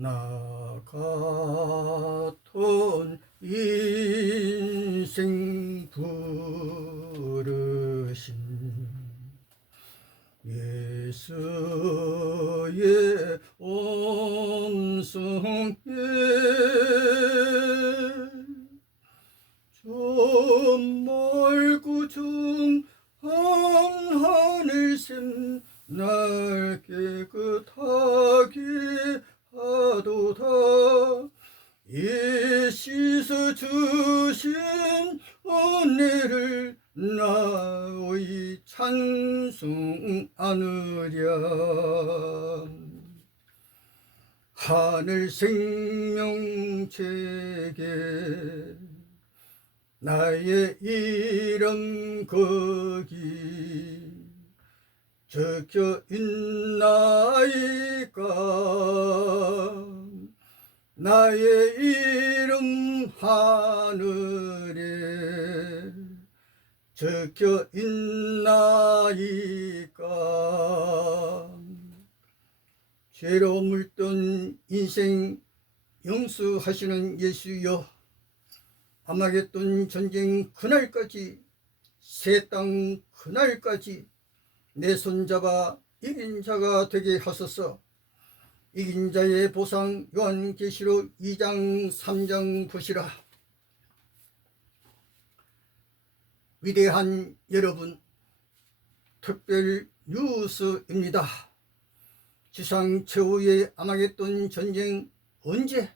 나 같은 인생 부르신 예수의 음성에 정말 구중한 하늘샘 날 깨끗하게 하도다. 예수께서 주신 은혜를 나의 찬송하느랴. 하늘 생명책에 나의 이름 거기 적혀 있나이까. 나의 이름 하늘에 적혀 있나이까. 죄로 물든 인생 용서하시는 예수여, 아마겟돈 전쟁 그날까지, 새 땅 그날까지 내 손잡아 이긴 자가 되게 하소서. 이긴 자의 보상 요한계시록 2장 3장 보시라. 위대한 여러분, 특별 뉴스입니다. 지상 최후의 아마겟돈 전쟁 언제?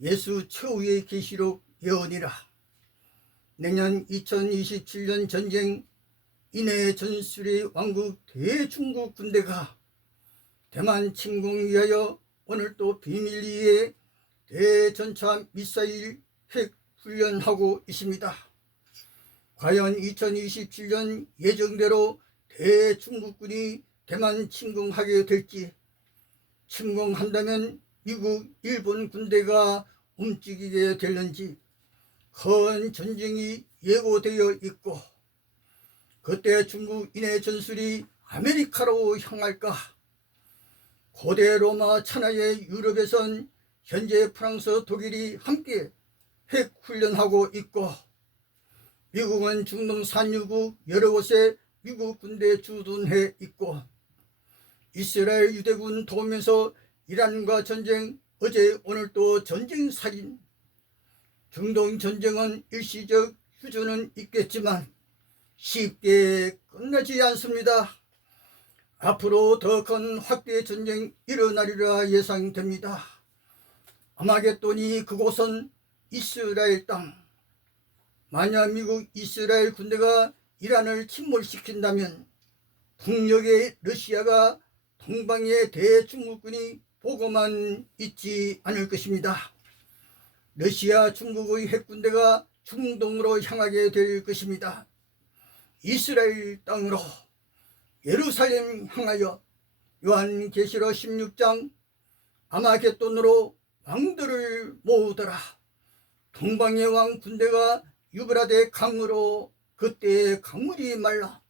예수 최후의 계시록 예언이라. 내년 2027년 전쟁 인해 전술의 왕국 대중국 군대가 대만 침공 위하여 오늘 또 비밀리에 대전차 미사일 핵 훈련하고 있습니다. 과연 2027년 예정대로 대중국군이 대만 침공하게 될지, 침공한다면 미국, 일본 군대가 움직이게 될는지 큰 전쟁이 예고되어 있고, 그때 중국 인해 전술이 아메리카로 향할까? 고대 로마 천하의 유럽에선 현재 프랑스, 독일이 함께 핵 훈련하고 있고, 미국은 중동 산유국 여러 곳에 미국 군대 주둔해 있고, 이스라엘 유대군 도우면서 이란과 전쟁, 어제 오늘 또 전쟁 살인. 중동 전쟁은 일시적 휴전은 있겠지만 쉽게 끝나지 않습니다. 앞으로 더 큰 확대 전쟁 일어나리라 예상됩니다. 아마겟돈이 그곳은 이스라엘 땅. 만약 미국 이스라엘 군대가 이란을 침몰시킨다면 북녘의 러시아가 동방의 대중국군이 보고만 있지 않을 것입니다. 러시아 중국의 핵군대가 중동으로 향하게 될 것입니다. 이스라엘 땅으로, 예루살렘 향하여 요한계시록 16장 아마겟돈으로 왕들을 모으더라. 동방의 왕 군대가 유브라데 강으로, 그때 강물이 말라.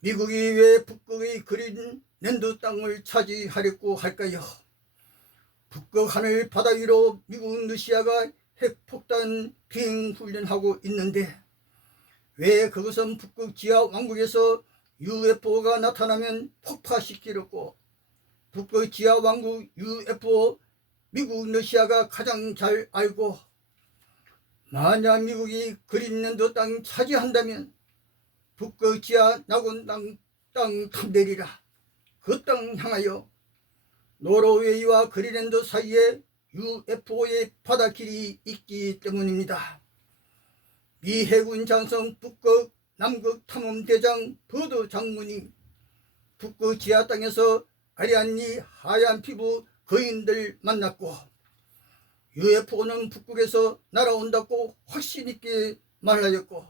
미국이 왜 북극의 그린 랜드 땅을 차지하려고 할까요? 북극 하늘 바다 위로 미국 러시아가 핵폭탄 비행 훈련하고 있는데, 왜 그것은 북극 지하 왕국에서 UFO가 나타나면 폭파시키려고? 북극 지하 왕국 UFO 미국 러시아가 가장 잘 알고, 만약 미국이 그린랜드 땅 차지한다면 북극 지하 낙원 땅 탐내리라. 그 땅 향하여 노르웨이와 그린랜드 사이에 UFO의 바닷길이 있기 때문입니다. 미 해군 장성 북극 남극 탐험대장 버드 장군이 북극 지하 땅에서 아리안니 하얀 피부 거인들 만났고, UFO는 북극에서 날아온다고 확신 있게 말하였고,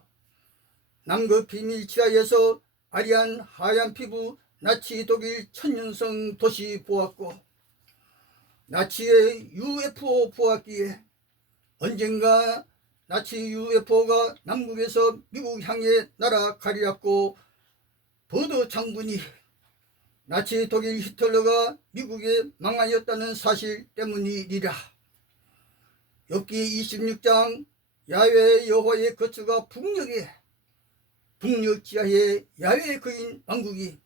남극 비밀 지하에서 아리안 하얀 피부 나치 독일 천연성 도시 보았고, 나치의 UFO 보았기에 언젠가 나치 UFO가 남극에서 미국 향해 날아가리라고 버드 장군이 나치 독일 히틀러가 미국에 망하였다는 사실 때문이리라. 욥기 26장 야훼 여호와의 거처가 북녘에 북녘 지하에 야훼 거인 왕국이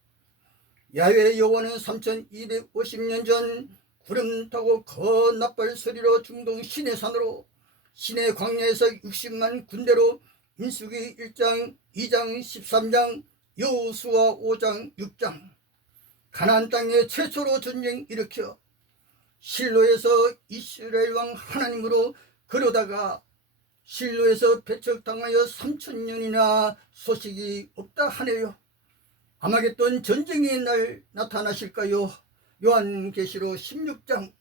야훼 여호와는 3250년 전 구름 타고 거나팔 소리로 중동 시내산으로 시내 광야에서 60만 군대로 민수기 1장 2장 13장 여호수아 5장 6장 가나안 땅에 최초로 전쟁 일으켜 실로에서 이스라엘 왕 하나님으로 그러다가 실로에서 배척당하여 3000년이나 소식이 없다 하네요. 아마겟돈 전쟁의 날 나타나실까요? 요한계시록 16장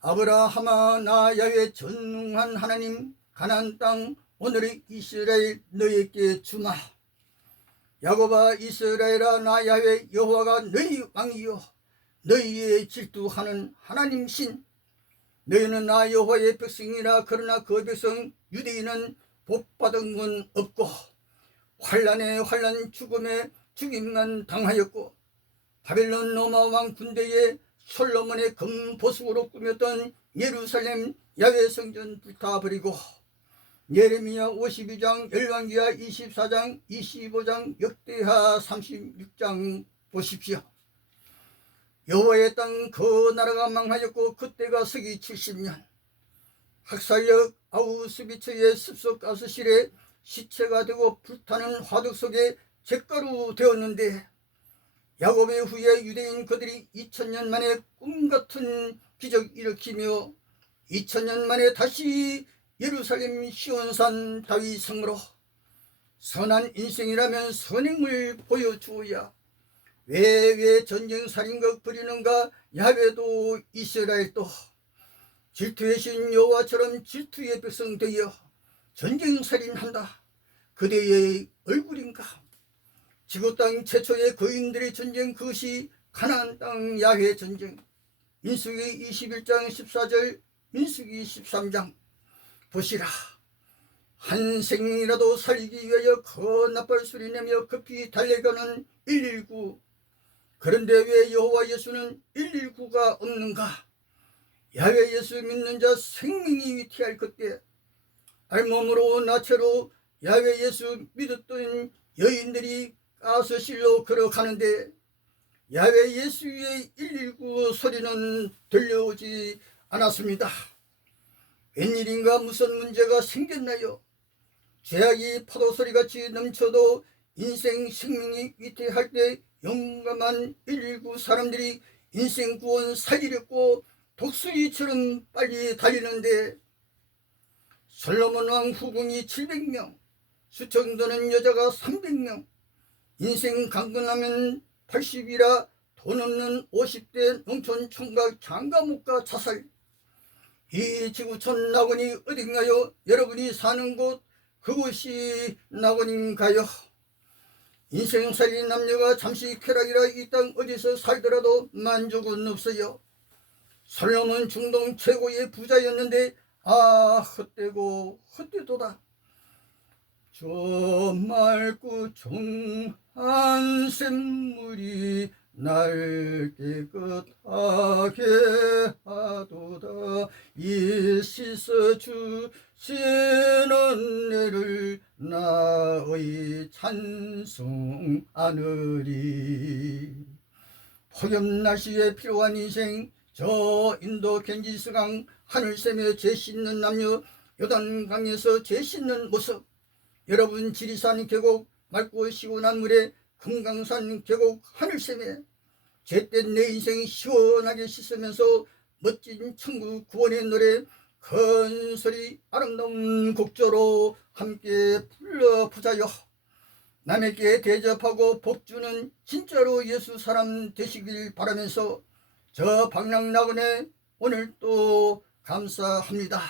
아브라함아 나 야훼 전능한 하나님 가나안 땅 오늘의 이스라엘 너희에게 주마. 야곱아 이스라엘아 나 야훼 여호와가 너희 왕이요 너희의 질투하는 하나님신. 너희는 나 여호와의 백성이라. 그러나 그 백성 유대인은 복받은 건 없고 환난에 환난 죽음에 죽임만 당하였고 바벨론 로마 왕 군대에 솔로몬의 금보석으로 꾸몄던 예루살렘 야훼 성전 불타버리고 예레미야 52장 열왕기하 24장 25장 역대하 36장 보십시오. 여호와의 땅 그 나라가 망하였고 그때가 서기 70년 학살역 아우스비츠의 습속가스실에 시체가 되고 불타는 화덕 속에 잿가루 되었는데 야곱의 후에 유대인 그들이 2000년 만에 꿈같은 기적 일으키며 2000년 만에 다시 예루살렘 시온산 다윗 성으로 선한 인생이라면 선행을 보여주어야 왜 전쟁 살인극 부리는가. 야훼도 이스라엘도 질투의 신 여호와처럼 질투의 백성 되어 전쟁 살인한다. 그대의 얼굴인가. 지구 땅 최초의 거인들의 전쟁 그것이 가나안 땅 야훼 전쟁. 민수기 21장 14절 민수기 13장 보시라. 한 생명이라도 살리기 위하여 거나팔 소리내며 급히 달려가는 119. 그런데 왜 여호와 예수는 119가 없는가. 야훼 예수 믿는 자 생명이 위태할 그때 알몸으로 나체로 야훼 예수 믿었던 여인들이 가스실로 걸어가는데 야훼 예수의 119 소리는 들려오지 않았습니다. 웬일인가. 무슨 문제가 생겼나요? 죄악이 파도소리같이 넘쳐도 인생 생명이 위태할 때 용감한 119 사람들이 인생 구원 살리려고 독수리처럼 빨리 달리는데 솔로몬 왕 후궁이 700명, 수청도는 여자가 300명, 인생 강건하면 80이라 돈 없는 50대 농촌 총각 장가목가 자살. 이 지구촌 낙원이 어딘가요? 여러분이 사는 곳 그곳이 낙원인가요? 인생살인 남녀가 잠시 쾌락이라 이 땅 어디서 살더라도 만족은 없어요. 솔로몬 중동 최고의 부자였는데 헛되고 헛되도다. 저 맑고 정한 샘물이 날 깨끗하게 하도다. 이 씻어주시는 은혜를 나의 찬송하느리. 폭염날씨에 필요한 인생 저 인도 겐지스강 하늘샘에 죄 씻는 남녀 요단강에서 죄 씻는 모습. 여러분 지리산 계곡 맑고 시원한 물에 금강산 계곡 하늘샘에 죄된 내 인생 시원하게 씻으면서 멋진 천국 구원의 노래 큰 소리 아름다운 곡조로 함께 불러보자요. 남에게 대접하고 복주는 진짜로 예수 사람 되시길 바라면서 저 방랑낙원에 오늘 또 감사합니다.